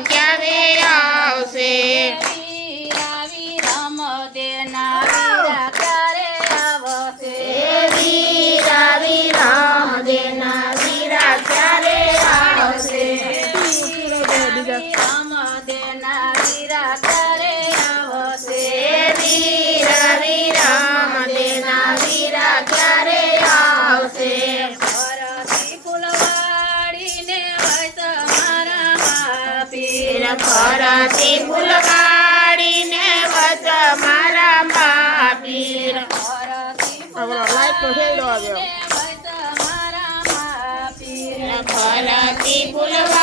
ક્યારે આવશે? વીરા વિરમ દેના વીરા ક્યારે આવશે? વીરા વિરમ દેના વીરા ક્યારે આવશે? વિરમ દેના વીરા ક્યારે આવશે? વીરા વિરમ દેના વીરા ક્યારે આવશે? ફરતી ફૂલવાડીને વસ મારા માપીર ફરતી ફૂલવાડીને વસ મારા માપીર ફરતી લાઈટ નો હેડો આવ્યો. વસ મારા માપીર ફરતી ફૂલવાડીને